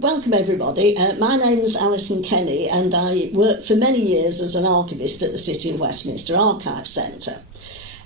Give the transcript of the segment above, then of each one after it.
Welcome everybody. My name's Alison Kenney and I worked for many years as an archivist at the City of Westminster Archive Centre.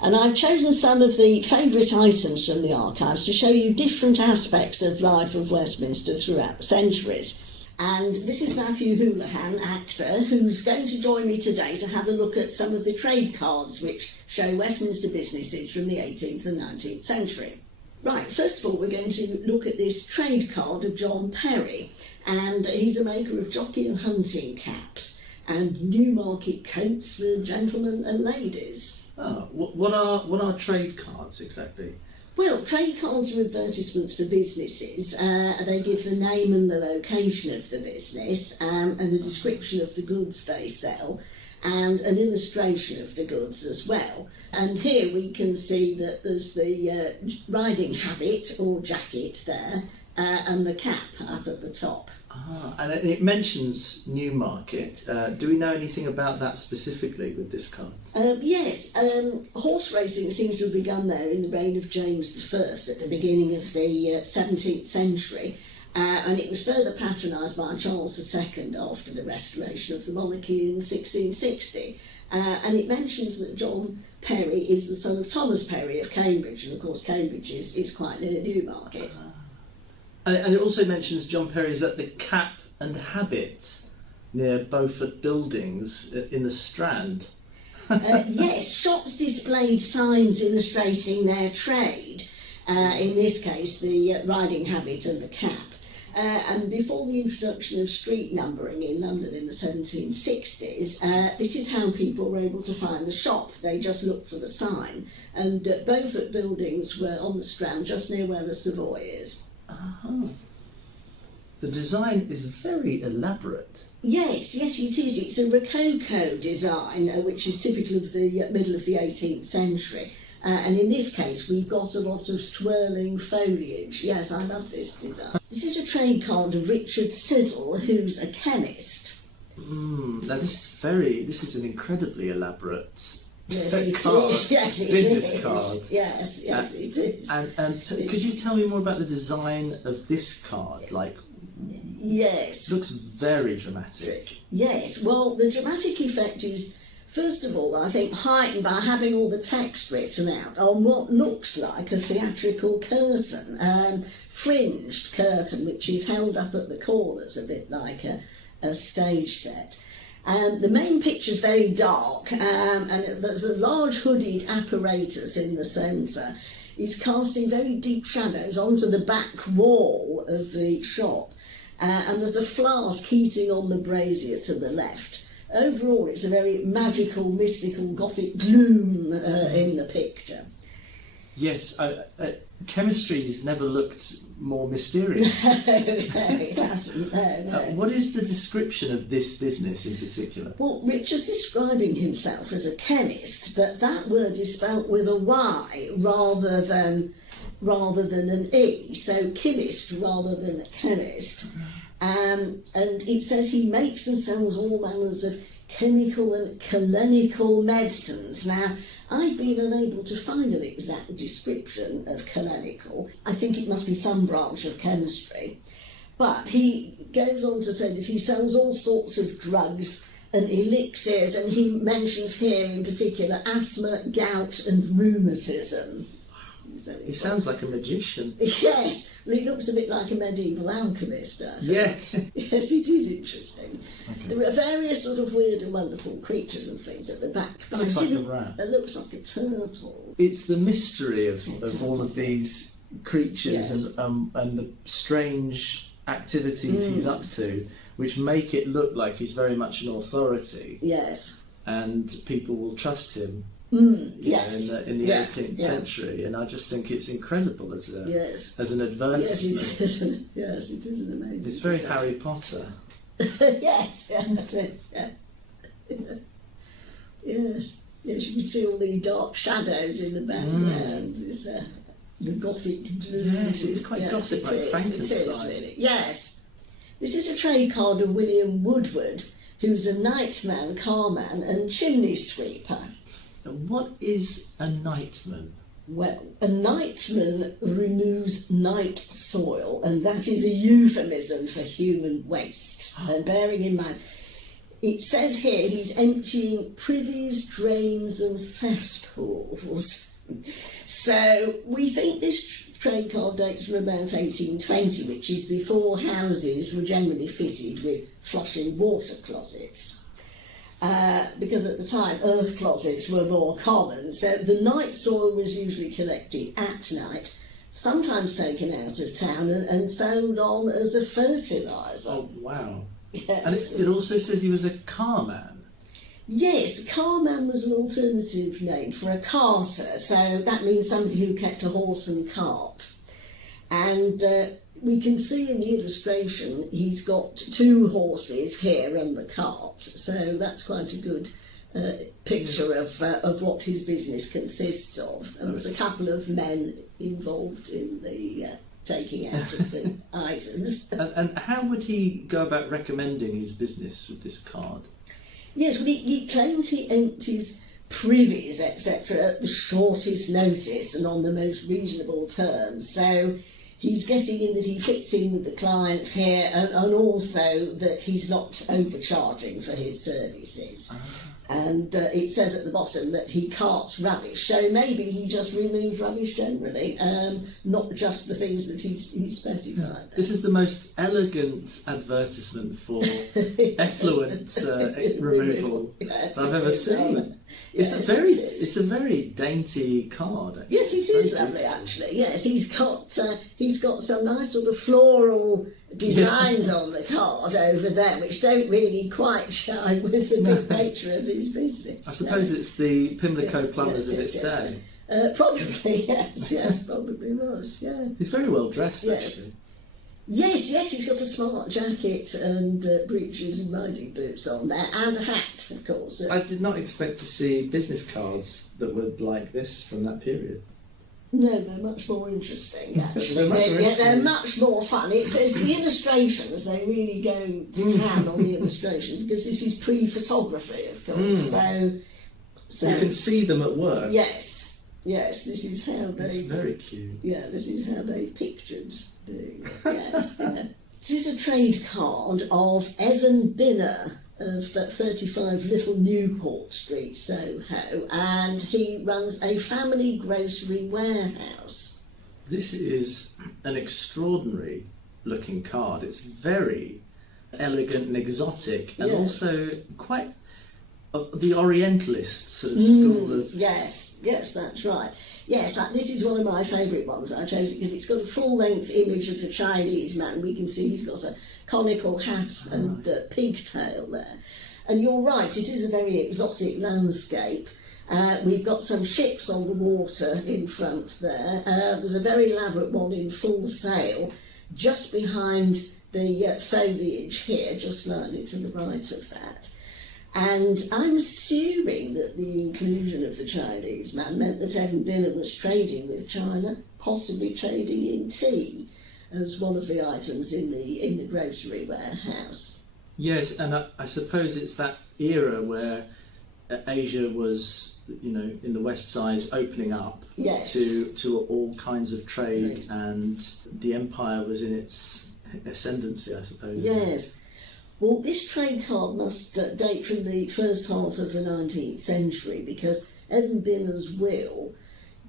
And I've chosen some of the favourite items from the archives to show you different aspects of life of Westminster throughout the centuries. And this is Matthew Houlihan, actor, who's going to join me today to have a look at some of the trade cards which show Westminster businesses from the 18th and 19th century. Right, first of all we're going to look at this trade card of John Perry, and he's a maker of jockey and hunting caps and Newmarket coats for gentlemen and ladies. Oh, what are trade cards exactly? Well, trade cards are advertisements for businesses. They give the name and the location of the business and a description of the goods they sell and an illustration of the goods as well. And here we can see that there's the riding habit or jacket there and the cap up at the top. Ah, and it mentions Newmarket. Do we know anything about that specifically with this card? Yes, horse racing seems to have begun there in the reign of James I at the beginning of the 17th century. And it was further patronised by Charles II after the restoration of the monarchy in 1660. And it mentions that John Perry is the son of Thomas Perry of Cambridge, and of course Cambridge is quite near Newmarket. And it also mentions John Perry's at the Cap and Habit near Beaufort Buildings in the Strand. Yes, shops displayed signs illustrating their trade, in this case the riding habit and the cap. And before the introduction of street numbering in London in the 1760s, this is how people were able to find the shop. They just looked for the sign. And Beaufort Buildings were on the Strand, just near where the Savoy is. Uh-huh. The design is very elaborate. Yes, it is. It's a Rococo design, which is typical of the middle of the 18th century. And in this case, we've got a lot of swirling foliage. Yes, I love this design. This is a trade card of Richard Siddle, who's a chemist. Now this is an incredibly elaborate card. Yes, it is. Business card. Yes, it is. And could you tell me more about the design of this card? Yes. It looks very dramatic. Yes, well, the dramatic effect is, first of all, I think, heightened by having all the text written out on what looks like a theatrical curtain, fringed curtain, which is held up at the corners, a bit like a stage set. The main picture's very dark, and there's a large hooded apparatus in the centre. It's casting very deep shadows onto the back wall of the shop, and there's a flask heating on the brazier to the left. Overall, it's a very magical, mystical, gothic gloom in the picture. Yes, chemistry has never looked more mysterious. No, it hasn't. No. What is the description of this business in particular? Well, Richard's describing himself as a chemist, but that word is spelt with a Y rather than an E, so chemist rather than a chemist. And it says he makes and sells all manners of chemical and clinical medicines. Now, I've been unable to find an exact description of clinical. I think it must be some branch of chemistry. But he goes on to say that he sells all sorts of drugs and elixirs, and he mentions here in particular asthma, gout and rheumatism. He sounds like a magician. Yes, well, he looks a bit like a medieval alchemist, I think. Yeah. Yes, it is interesting. Okay. There are various sort of weird and wonderful creatures and things at the back. It looks like a rat. It looks like a turtle. It's the mystery of all of these creatures, yes, and the strange activities he's up to, which make it look like he's very much an authority. Yes. And people will trust him. Yes. In the 18th century, and I just think it's incredible as an advertisement. Yes, it is. Yes, it is an amazing. It's very Harry Potter. Yes, that's it. Yeah. Yes, you can see all the dark shadows in the background. It's the gothic gloom. Yes, it's quite gothic, like Frankenstein. It is, really. Yes. This is a trade card of William Woodward, who's a nightman, carman, and chimney sweeper. What is a nightman? Well, a nightman removes night soil, and that is a euphemism for human waste. And bearing in mind, it says here he's emptying privies, drains and cesspools. So we think this trade card dates from about 1820, which is before houses were generally fitted with flushing water closets. Because at the time earth closets were more common, so the night soil was usually collected at night, sometimes taken out of town and sold on as a fertiliser. Oh, wow. Yes. And it also says he was a carman. Yes, carman was an alternative name for a carter, so that means somebody who kept a horse and cart. And we can see in the illustration he's got 2 horses here and the cart, so that's quite a good picture of what his business consists of. And there's a couple of men involved in the taking out of the items. And how would he go about recommending his business with this card? Yes, well, he claims he empties privies, etc., at the shortest notice and on the most reasonable terms. So he's getting in that he fits in with the client here, and also that he's not overcharging for his services. And it says at the bottom that he carts rubbish, so maybe he just removes rubbish generally, not just the things that he's specified. This is the most elegant advertisement for effluent removal yes, I've ever seen. Yes, It's a very dainty card. Actually. Yes, it is lovely, actually. Yes, he's got some nice sort of floral designs on the card over there, which don't really quite shine with the big nature of his business. I suppose it's the Pimlico plumbers of its day. Probably, yes, probably was, yeah. He's very well dressed, Yes. actually. Yes, he's got a smart jacket and breeches and riding boots on there, and a hat, of course. I did not expect to see business cards that were like this from that period. No, they're much more interesting, actually. They're much more fun. It's the illustrations, they really go to town on the illustrations, because this is pre-photography, of course. So you can see them at work. Yes, this is how they... It's very cute. Yeah, this is how they pictured doing it, yes. This is a trade card of Evan Binner of 35 Little Newport Street, Soho, and he runs a family grocery warehouse. This is an extraordinary looking card. It's very elegant and exotic, and also quite the Orientalist sort of school of... Yes, that's right. Yes, this is one of my favourite ones. I chose it because it's got a full-length image of the Chinese man. We can see he's got a conical hat and pigtail there. And you're right, it is a very exotic landscape. We've got some ships on the water in front there. There's a very elaborate one in full sail just behind the foliage here, just slightly to the right of that. And I'm assuming that the inclusion of the Chinese man meant that Evan Binner was trading with China, possibly trading in tea as one of the items in the grocery warehouse. Yes, and I suppose it's that era where Asia was, in the West side, opening up to all kinds of trade, and the empire was in its ascendancy, I suppose. Yes. Well, this trade card must date from the first half of the 19th century, because Evan Binner's will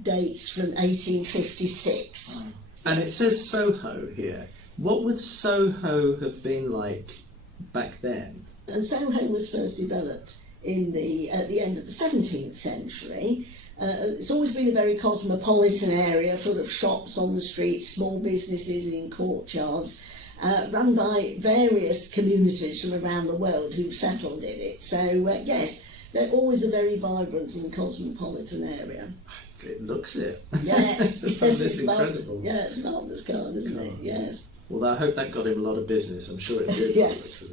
dates from 1856. And it says Soho here. What would Soho have been like back then? And Soho was first developed at the end of the 17th century. It's always been a very cosmopolitan area, full of shops on the streets, small businesses in courtyards. Run by various communities from around the world who've settled in it. So, yes, they're always a very vibrant and cosmopolitan area. It looks it. Yes. It's incredible. Yeah, it's a marvellous card, isn't it? Yes. Well, I hope that got him a lot of business. I'm sure it did. Yes.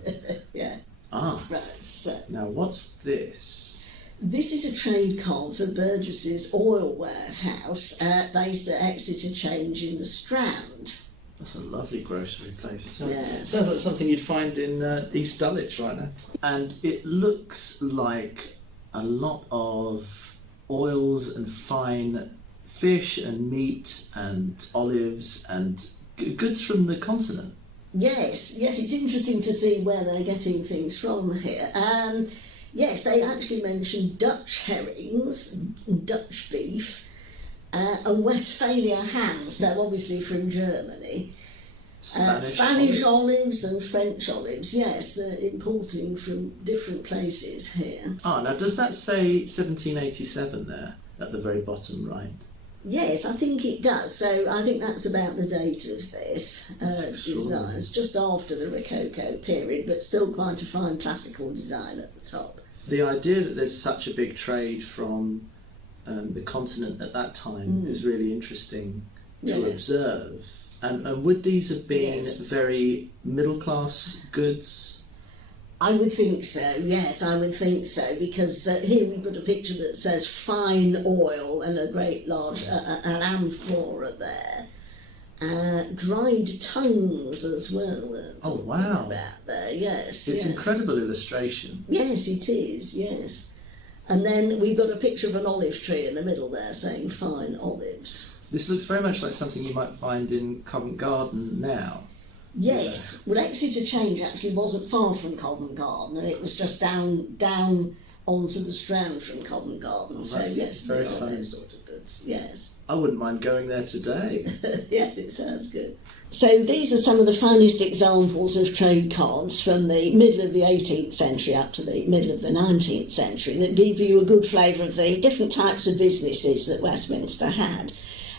Yeah. Right, so now what's this? This is a trade card for Burgess's oil warehouse based at Exeter Change in the Strand. That's a lovely grocery place. Sounds like something you'd find in East Dulwich right now. And it looks like a lot of oils and fine fish and meat and olives and goods from the continent. Yes, it's interesting to see where they're getting things from here. Yes, they actually mention Dutch herrings, Dutch beef, and Westphalia hams, so obviously from Germany. Spanish olives and French olives, yes, they're importing from different places here. Now does that say 1787 there at the very bottom right? Yes, I think it does. So I think that's about the date of this design. It's just after the Rococo period, but still quite a fine classical design at the top. The idea that there's such a big trade from the continent at that time is really interesting to observe. And would these have been very middle-class goods? I would think so, yes, I would think so, because here we put a picture that says fine oil and a great large an amphora there. Dried tongues as well. Oh, wow. About there, yes. It's incredible illustration. Yes, it is, yes. And then we've got a picture of an olive tree in the middle there saying fine olives. This looks very much like something you might find in Covent Garden now. Yes, well, Exeter Change actually wasn't far from Covent Garden, and it was just down onto the Strand from Covent Garden. Oh, so yes, very there are fun. those sort of goods. Yes. I wouldn't mind going there today. Yes, it sounds good. So these are some of the finest examples of trade cards from the middle of the 18th century up to the middle of the 19th century that give you a good flavour of the different types of businesses that Westminster had.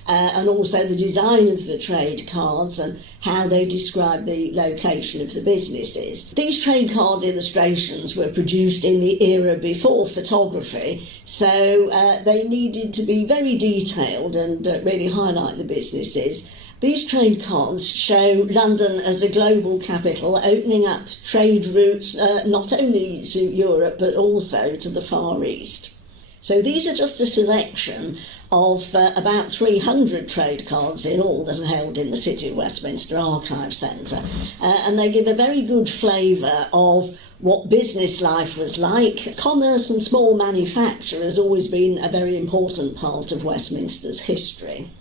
And also the design of the trade cards and how they describe the location of the businesses. These trade card illustrations were produced in the era before photography, so they needed to be very detailed and really highlight the businesses. These trade cards show London as a global capital, opening up trade routes not only to Europe but also to the Far East. So these are just a selection of about 300 trade cards in all that are held in the City of Westminster Archive Centre. And they give a very good flavour of what business life was like. Commerce and small manufacture has always been a very important part of Westminster's history.